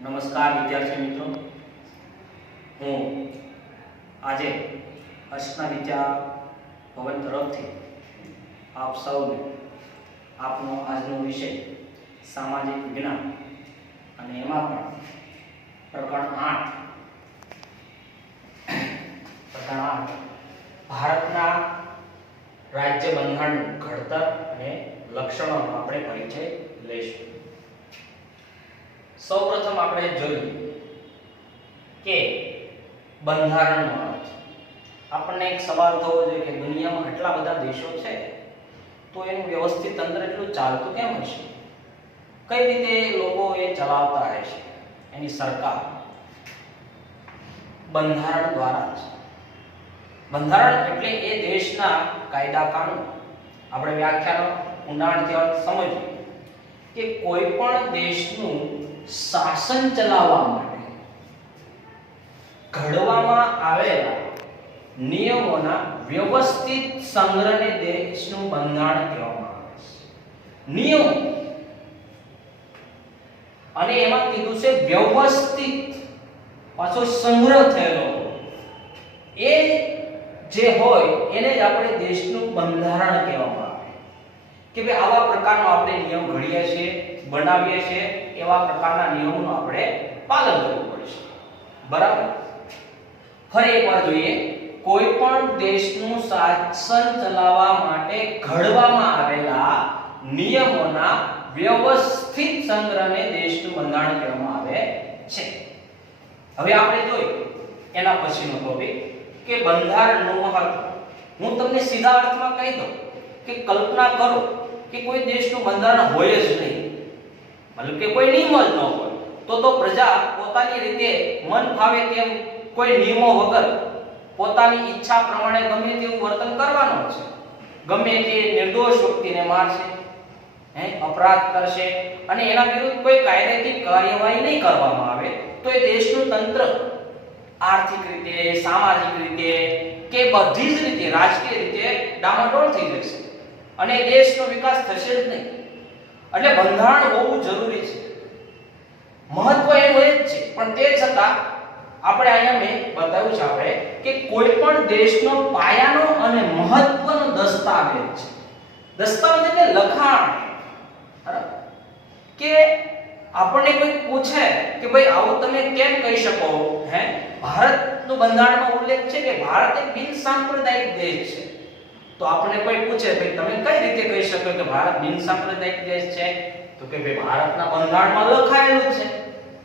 નમસ્કાર વિદ્યાર્થી મિત્રો, હું આજે અર્ચના વિદ્યા ભવન તરફથી આપ સૌને આપનો આજનો વિષય સામાજિક વિજ્ઞાન અને એમાં પણ પ્રકરણ 8 ભારતના રાજ્ય બંધારણનું ઘડતર અને લક્ષણોનો આપણે પરિચય લઈશું। સૌપ્રથમ આપણે જોઈએ કે બંધારણનો અર્થ। આપણને એક સવાલ થવો જોઈએ કે દુનિયામાં આટલા બધા દેશો છે તો એનું વ્યવસ્થિત તંત્ર એટલું ચાલતું કેમ હશે? કઈ રીતે લોકો એ ચલાવતા હશે એની સરકાર? બંધારણ દ્વારા જ। બંધારણ એટલે એ દેશના કાયદા કાનૂન। આપણે વ્યાખ્યાનો ઊંડાણથી અર્થ સમજીએ કે કોઈ પણ દેશનું શાસન ચલાવવા માટે ઘડવામાં આવેલા નિયમોના વ્યવસ્થિત સંગ્રહને દેશનું બંધારણ કહેવામાં આવે છે। નિયમો અને એમાં કીધું છે વ્યવસ્થિત, પાછો સંગ્રહ થયેલો એ જે હોય એને જ આપણે દેશનું બંધારણ કહેવામાં આવે કે ભાઈ આવા પ્રકારનો આપણે નિયમ ઘડીએ છીએ, બનાવીએ છીએ, એવા પ્રકારના નિયમોનું આપણે પાલન કરવું પડશે। બરાબર? ફરી એકવાર જોઈએ, કોઈ પણ દેશનું શાસન ચલાવવા માટે ઘડવામાં આવેલા નિયમોના વ્યવસ્થિત સંગ્રહને દેશનું બંધારણ કહેવામાં આવે છે। હવે આપણે જોઈએ એના પછીનો ટોપિક કે બંધારણનું મહત્વ। હું તમને સીધા અર્થમાં કહી દઉં કે કલ્પના કરો કે કોઈ દેશનું બંધારણ હોય જ નહીં, મતલબ કે કોઈ નિયમ જ ન હોય, તો પ્રજા પોતાની રીતે મન ફાવે તેમ કોઈ નિયમો વગર પોતાની ઈચ્છા પ્રમાણે ગમે તેવું વર્તન કરવાનું છે। ગમે તે નિર્દોષ વ્યક્તિને મારશે, અપરાધ કરશે અને એના વિરુદ્ધ કોઈ કાયદાકીય કાર્યવાહી નહીં કરવામાં આવે તો એ દેશનું તંત્ર આર્થિક રીતે, સામાજિક રીતે કે બધી જ રીતે, રાજકીય રીતે ડામાડોળ થઈ જશે અને દેશનો વિકાસ થશે જ નહીં। એટલે બંધારણ હોવું જરૂરી છે, મહત્વ એનું એ જ છે। પણ તે છતાં આપણે અહીંયા મેં બતાવ્યું છે આપણે કે કોઈ પણ દેશનો પાયાનો અને મહત્વનો દસ્તાવેજ છે। દસ્તાવેજ એટલે લખાણ, બરાબર? કે આપણને કોઈ પૂછે કે ભાઈ આવું તમે કેમ કહી શકો? ભારતનું બંધારણમાં ઉલ્લેખ છે કે ભારત એક બિન સાંપ્રદાયિક દેશ છે। તો આપણને કોઈ પૂછે ભાઈ તમે કઈ રીતે કહી શકો કે ભારત બિન સાંપ્રદાયિક દેશ છે? તો કે ભાઈ ભારતના બંધારણમાં લખાયેલું છે।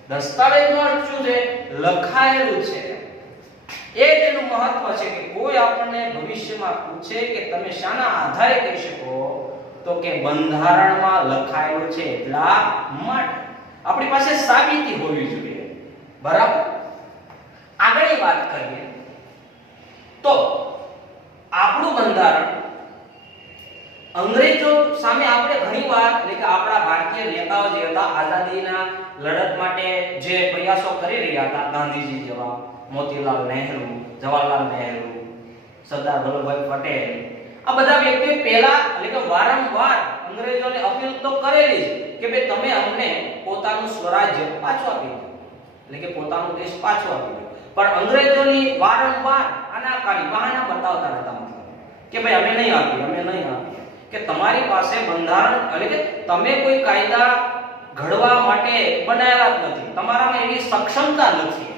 દસ્તાવેજનો અર્થ શું છે? લખાયેલું છે। એ તેનું મહત્વ છે કે કોઈ આપણને ભવિષ્યમાં પૂછે કે તમે શાના આધારે કહી શકો, તો કે બંધારણમાં લખાયેલું છે એટલા માટે આપણી પાસે સાબિતી હોવી જોઈએ। બરાબર? આગળની વાત કરીએ તો આપણું બંધારણ અંગ્રેજો સામે આપણે ઘણીવાર, એટલે કે આપણા ભારતીય નેતાઓ જે હતા આઝાદીના લડત માટે જે પ્રયાસો કરી રહ્યા હતા, ગાંધીજી જેવા, મોતીલાલ નહેરુ, જવાહરલાલ નહેરુ, સરદાર વલ્લભભાઈ પટેલ, આ બધા વ્યક્તિઓ પહેલા, એટલે કે વારંવાર અંગ્રેજોને અપીલ તો કરેલી કે ભાઈ તમે અમને પોતાનું સ્વરાજ્ય પાછું આપી દો, એટલે કે પોતાનો દેશ પાછો આપી દો। પણ અંગ્રેજોની વારંવાર આનાકાની બહાના બતાવતા હતા, મતલબ કે ભાઈ અમે નહીં આપીએ, કે તમારી પાસે બંધારણ, એટલે કે તમે કોઈ કાયદા ઘડવા માટે બનાવેલા જ નથી, તમારામાં એવી સક્ષમતા નથી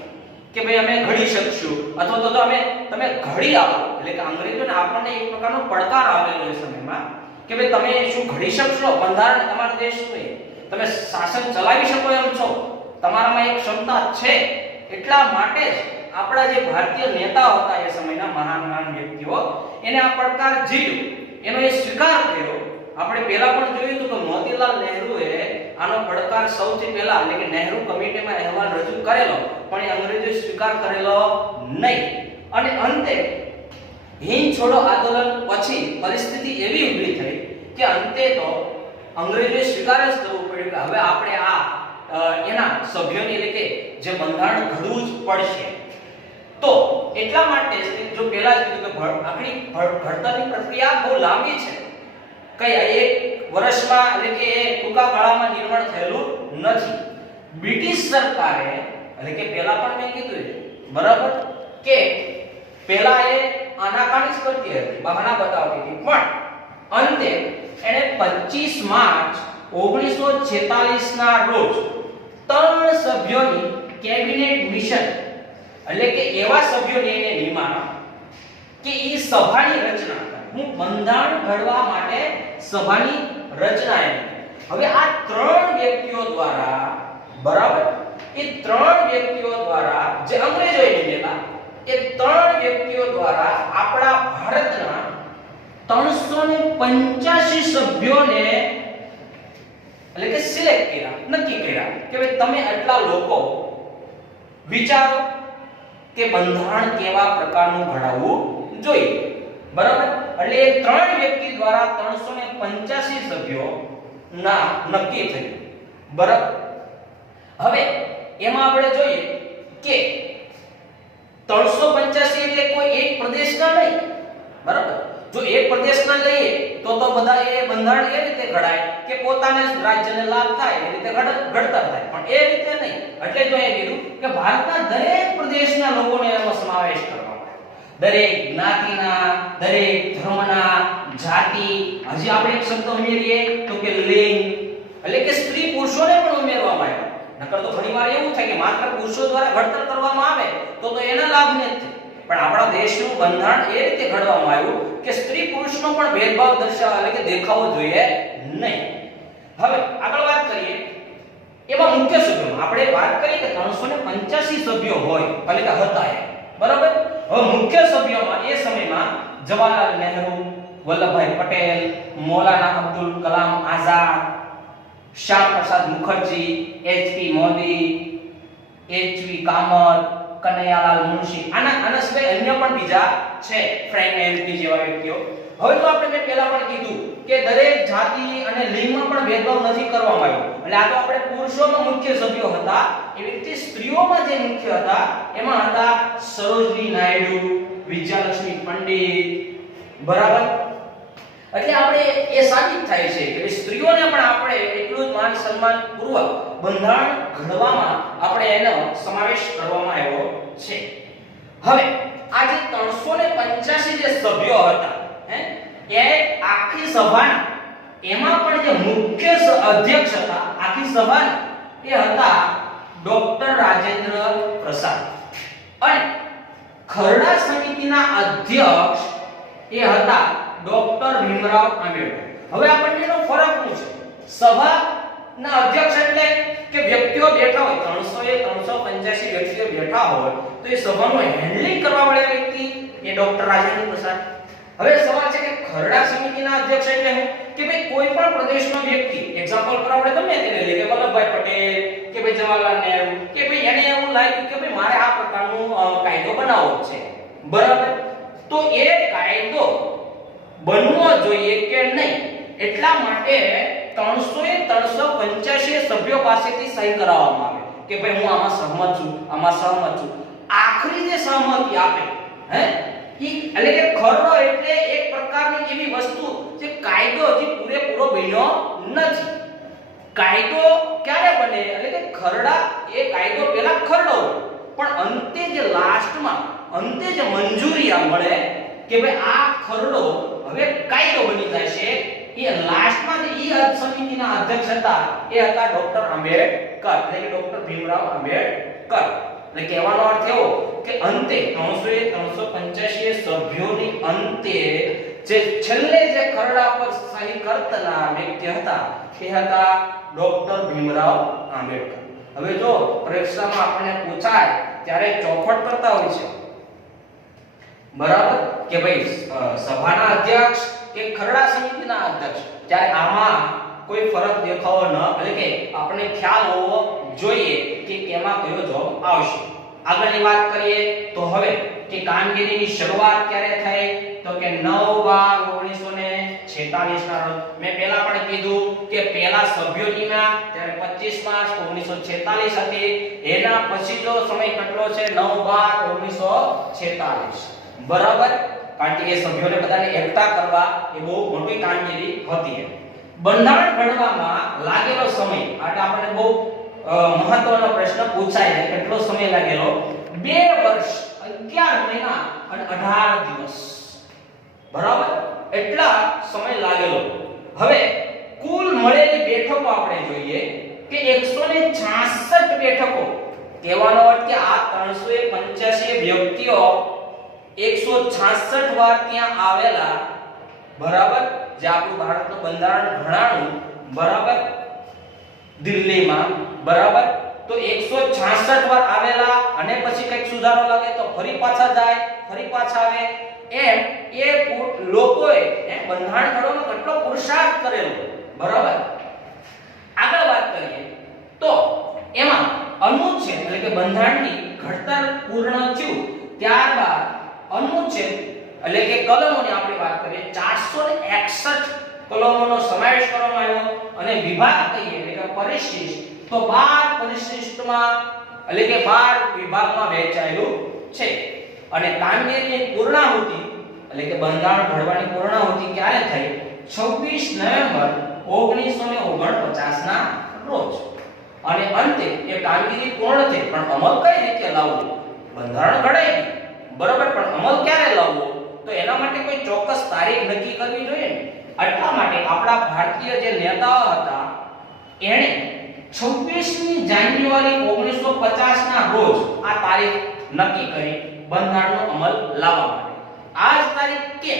કે ભાઈ અમે ઘડી શકશું, અથવા તો તમે ઘડી આપો। એટલે કે અંગ્રેજોને આપણને એક પ્રકારનો પડકાર આવેલો એ સમયમાં કે ભાઈ તમે શું ઘડી શકશો બંધારણ તમારા દેશનું? તમે શાસન ચલાવી શકો એમ છો? તમારામાં એક ક્ષમતા છે? એટલા માટે જ આપણા જે ભારતીય નેતાઓ હતા એ સમયના મહાન વ્યક્તિઓ, એને આ પડકાર જીત્યો, એનો એ સ્વીકાર કર્યો। આપણે પહેલા પણ જોયું હતું કે મોતીલાલ નહેરુએ આનો પડકાર સૌથી પહેલા, એટલે કે નહેરુ કમિટીમાં અહેવાલ રજૂ કરેલો, પણ એ અંગ્રેજોએ સ્વીકાર કરેલો નહીં। અને અંતે હિંદ છોડો આંદોલન પછી પરિસ્થિતિ એવી ઊભી થઈ કે અંતે તો અંગ્રેજોએ સ્વીકાર જ કરવું પડ્યું કે હવે આપણે એના સભ્યોની, એટલે કે જે બંધારણ ઘડવું જ પડશે। તો એટલા માટે જો પહેલા જ કીધું કે આપણી ઘડતરની પ્રક્રિયા બહુ લાંબી છે, કઈ એક વર્ષમાં, એટલે કે ટૂંકા ગાળામાં નિર્માણ થયેલું નથી। બ્રિટિશ સરકારે એટલે કે પહેલા પણ મેં કીધું છે બરાબર કે પહેલા એ આનાકાની જ કરતી હતી, બહાના બતાવતી હતી, પણ અંતે એને 25 માર્ચ 1946 ના રોજ 3 સભ્યોની કેબિનેટ મિશન એટલે કે એવા સભ્યોને એને નિમાણા કે એ સભાની રચના કરે. હું બંધારણ ઘડવા માટે સભાની રચના એની. હવે આ 3 વ્યક્તિઓ દ્વારા બરાબર એ 3 વ્યક્તિઓ દ્વારા જે અંગ્રેજોએ નિમેલા એ 3 વ્યક્તિઓ દ્વારા આપણા ભારતના 385 સભ્યોને એટલે કે સિલેક્ટ કર્યા, નક્કી કર્યા કે ભાઈ તમે આટલા લોકો વિચારો કે બંધારણ કેવા પ્રકારનું ઘડાવવું જોઈએ બરાબર. એટલે એ 3 વ્યક્તિ દ્વારા 385 સભ્યો ના નક્કી થયું બરાબર. હવે એમાં આપણે જોઈએ કે 385 એટલે કોઈ એક પ્રદેશના નહીં બરાબર. જો એક પ્રદેશના લઈએ તો બધા એ બંધારણ એ રીતે ઘડાય કે પોતાને રાજ્યને લાભ થાય એ રીતે ઘડતા થાય, પણ એ રીતે નહીં. એટલે જો એ કીધું કે ભારતના દરેક પ્રદેશના લોકોને એનો સમાવેશ કરવામાં આવે, દરેક જ્ઞાતિના, દરેક ધર્મના, જાતિ, હજી આપણે એક શબ્દ ઉમેરીએ તો કે લિંગ એટલે કે સ્ત્રી પુરુષોને પણ ઉમેરવામાં આવ્યા. નકર તો ઘણીવાર એવું થાય કે માત્ર પુરુષો દ્વારા ઘડતર કરવામાં આવે તો એના લાભ ને જ થાય, પણ આપણા દેશનું બંધારણ એ રીતે ઘડવામાં આવ્યું કે સ્ત્રી પુરુષનો પણ ભેદભાવ દર્શાવવા એટલે કે દેખાવો જોઈએ નહીં. હવે આગળ વાત કરીએ એમાં મુખ્ય સભ્યો આપણે વાત કરી કે 385 સભ્યો હોય એટલે કે હતા એ બરાબર. હવે મુખ્ય સભ્યોમાં એ સમયમાં જવાહરલાલ નહેરુ, વલ્લભભાઈ પટેલ, મૌલાના અબ્દુલ કલામ આઝાદ, શ્યામ પ્રસાદ મુખર્જી, એચપી મોદી, એચવી કામત, કનૈયાલાલ મુનશી, આના સિવાય અન્ય પણ બીજા છે, ફ્રેન્ક એમ્પી જેવા વ્યક્તિઓ. હવે તો આપણે મેં પહેલા પણ કીધું કે દરેક જાતિ અને લિંગમાં પણ ભેદભાવ નથી કરવામાં આવ્યો. એટલે આ તો આપણે પુરુષોમાં મુખ્ય સભ્યો હતા, એવી રીતે સ્ત્રીઓમાં જે મુખ્ય હતા એમાં હતા સરોજની નાયડુ, વિજયાલક્ષ્મી પંડિત બરાબર. એટલે આપણે એ સાબિત થાય છે કે સ્ત્રીઓને પણ આપણે એટલું જ માન સન્માન પૂર્વક બંધારણ ઘડવામાં આપણે એનો સમાવેશ કરવામાં આવ્યો છે. હવે આ જે 385 જે સભ્યો હતા એ આખી સભાના એમાં પણ જે મુખ્ય અધ્યક્ષ હતા આખી સભાના એ હતા ડોક્ટર રાજેન્દ્ર પ્રસાદ અને ખરડા સમિતિના અધ્યક્ષ એ હતા ડોક્ટર ભીમરાવ આંબેડકર. હવે આ બંનેનો ફરક શું છે? સભાના અધ્યક્ષ એટલે કે વ્યક્તિઓ બેઠા હોય 385 વ્યક્તિઓ બેઠા હોય તો એ સભાનું હેન્ડલિંગ કરવા વાળા વ્યક્તિ એ ડોક્ટર રાજેન્દ્ર પ્રસાદ. હવે સવાલ છે કે ખરડા સમિતિના અધ્યક્ષ એટલે શું કે ભાઈ કોઈ પણ પ્રદેશનો વ્યક્તિ એક્ઝામ્પલ પર આપણે ગમે તેને લઈએ કે વલ્લભભાઈ પટેલ કે ભાઈ જવાહરલાલ નહેરુ કે ભાઈ એને એવું લાગ્યું કે ભાઈ મારે આ પ્રકારનો કાયદો બનાવવો છે બરાબર. તો એ કાયદો બનવો જોઈએ કે નહીં એટલા માટે 385 સભ્યો પાસેથી સહી કરાવવામાં આવે કે ભાઈ હું આમાં સહમત છું, આમાં સહમત છું. આખરી જે સહમતિ આપે એટલે કે ખરડો એટલે એક પ્રકારની એવી વસ્તુ જે કાયદો હજી પૂરેપૂરો બન્યો નથી. કાયદો ક્યારે બને એટલે કે ખરડા એ કાયદો પહેલા ખરડો પણ અંતે જે લાસ્ટમાં અંતે જે મંજૂરી મળે કે ભાઈ આ ખરડો હવે કાયદો બની જાય છે એ લાસ્ટમાં જે સમિતિના અધ્યક્ષ હતા એ હતા ડોક્ટર આંબેડકર એટલે કે ડોક્ટર ભીમરાવ આંબેડકર. એટલે કહેવાનો અર્થ એવો કે અંતે 385 સભ્યોની અંતે જે છેલ્લે જે ખરડા પર સહી કરતા વ્યક્તિ હતા એ હતા ડોક્ટર ભીમરાવ આંબેડકર. હવે જો પરીક્ષામાં આપણને પૂછાય ત્યારે ચોખવટ કરતા હોય છે બરાબર કે ભાઈ સભાના અધ્યક્ષ કે ખરડા સમિતિના અધ્યક્ષ, ત્યારે આમાં કોઈ ફરક દેખાવો ન એટલે કે આપણે ખ્યાલ હોવો જોઈએ કે કેમાં કયો જવાબ આવશે. આગળની વાત કરીએ તો હવે કે કામગીરીની શરૂઆત ક્યારે થઈ તો કે 9/12/1946 ના રોજ. મેં પહેલા પણ કીધું કે પહેલા સભ્યો નિમ્યા ત્યારે 25 માર્ચ 1946 હતી. એના પછીનો સમય કેટલો છે 9/12/1946 બરાબર. કારણ કે એ સભ્યોને બધાને એકઠા કરવા એ બહુ મોટી કામગીરી હતી. બંધારણ ઘડવામાં લાગેલો સમય એટલે આપણને બહુ મહત્વનો પ્રશ્ન પૂછાય છે. કેટલો સમય લાગેલો? 2 વર્ષ 11 મહિના અને 18 દિવસ. બરાબર, એટલા સમય લાગેલો. હવે કુલ મળેલી બેઠકો આપણે જોઈએ કે 166 બેઠકો. કહેવાનો અર્થ કે આ 385 વ્યક્તિઓ 166 વાર ત્યાં આવેલા. બરાબર, જે આપણું ભારતનું બંધારણ ઘડાણું, બરાબર, દિલ્હીમાં. બરાબર, તો 166 વાર આવેલા અને પછી કંઈક સુધારો લાગે તો ફરી પાછા જાય, ફરી પાછા આવે. એમ એ લોકોએ બંધારણ ઘડવામાં કેટલો પુરુષાર્થ કરેલો. બરાબર, આગળ વાત કરીએ તો એમાં અનુચ્છેદ એટલે કે બંધારણની ઘડતર પૂર્ણ થયું ત્યારબાદ અનુચ્છેદ એટલે કે કલમોની આપણે વાત કરીએ 461 કલમોનો સમાવેશ કરવામાં આવ્યો. અને વિભાગ કહીએ એટલે કે પરિશિષ્ટ તો 12 પરિશિષ્ટમાં એટલે કે 12 વિભાગમાં વહેંચાયેલું છે. અને કામગીરીની પૂર્ણાહુતિ એટલે કે બંધારણ ઘડવાની પૂર્ણાહુતિ ક્યારે થઈ? 26 નવેમ્બર 1949 ના રોજ. અને અંતે એ કામગીરી પૂર્ણ થઈ. પણ અમલ કઈ રીતે લાવવો? બંધારણ ઘડાઈ ગયું, બરાબર, પણ અમલ ક્યારે લાવવો? તો એના માટે કોઈ ચોક્કસ તારીખ નક્કી કરવી જોઈએ ને. એટલા માટે આપણા ભારતીય જે નેતાઓ હતા એણે 26મી જાન્યુઆરી 1950 ના રોજ આ તારીખ નક્કી કરી બંધારણનો અમલ લાવવા માટે. આ જ તારીખ કે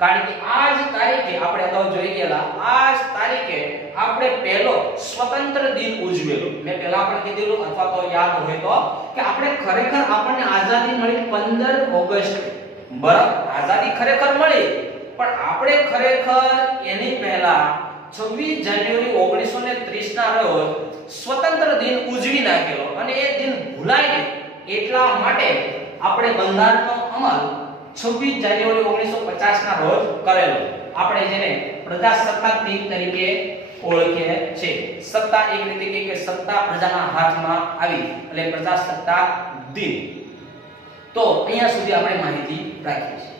કારણ કે આ જ તારીખે આપણે અગાઉ જોઈ ગયેલા, આ જ તારીખે આપણે પહેલો સ્વતંત્ર દિન ઉજવેલો. મેં પહેલા આપણે કીધેલું અથવા તો યાદ હોય તો કે આપણે ખરેખર આપણને આઝાદી મળી 15 ઓગસ્ટ. બરાબર, આઝાદી ખરેખર મળી પણ આપણે ખરેખર એની પહેલા 26 જાન્યુઆરી 1930 ના રોજ સ્વતંત્ર દિન ઉજવી નાખેલો. અને એ દિન ભૂલાય નહીં એટલા માટે આપણે બંધારણનો અમલ 26 જાન્યુઆરી 1950 ના રોજ કરેલો. આપણે જેને પ્રજાસત્તાક દિન તરીકે ઓળખીએ છે. સત્તા એક રીતે કે સત્તા પ્રજાના હાથમાં આવી એટલે પ્રજાસત્તાક દિન. તો અહીંયા સુધી આપણે માહિતી રાખીએ છીએ.